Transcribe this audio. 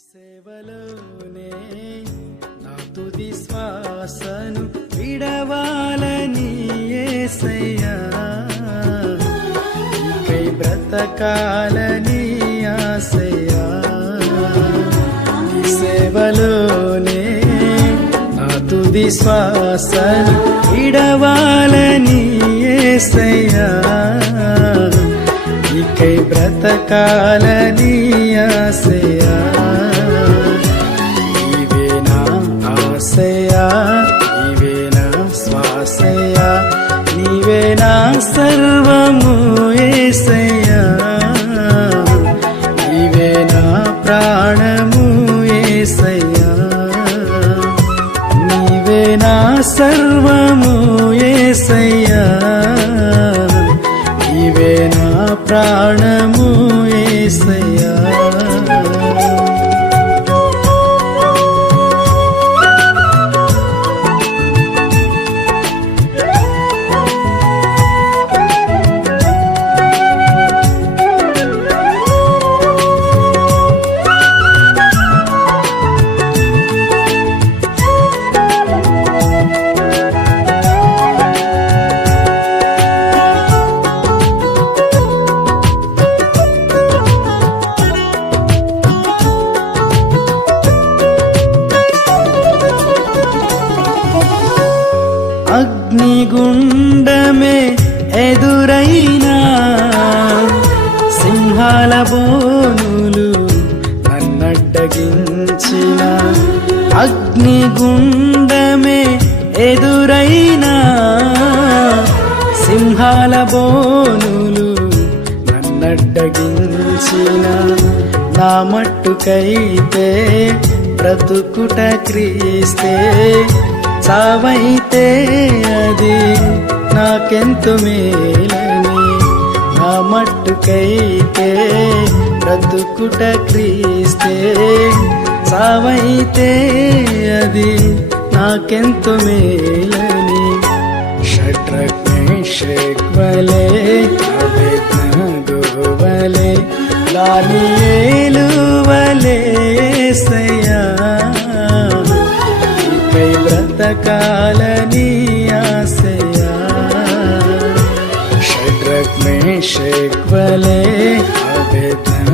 సేవలోనే నా తుది శ్వాసను విడవాలని యేసయ్యా, నీకై బ్రతకాలని ఆశయ్యా. నీ సేవలోనే నా తుది శ్వాసను విడవాలని యేసయ్యా, నీకై బ్రతకాలని ఆశయ్యా. నీవే నా ఆశయ్యా, నీవే నా శ్వాసయ్యా, నీవే నా సర్వము యేసయ్యా, నీవే నా ప్రాణము యేసయ్యా, నీవే నా సర్వము యేసయ్యా, నీవే నా ప్రాణము యేసయ్యా. అగ్నిగుండమే ఎదురైనా, సింహాల బోనులు నన్నడ్డగించిన, అగ్నిగుండమే ఎదురైనా, సింహాల బోనులు నన్నడ్డగించిన, నా మట్టుకైతే బ్రతుకుట క్రీస్తే, చావైతే అది నాకెంతో మేలని, నా మట్టుకైతే బ్రతుకుట క్రీస్తే, చావైతే అది నాకెంతో మేలని. షడ్రక్ మేషక్ వలె అబేద్నెగో వలె దానియేలు వలె యేసయ్యా, నీకై బ్రతకాలని ఆశయ్యా. షడ్రక్ మేషక్ వలె అబేద్నెగో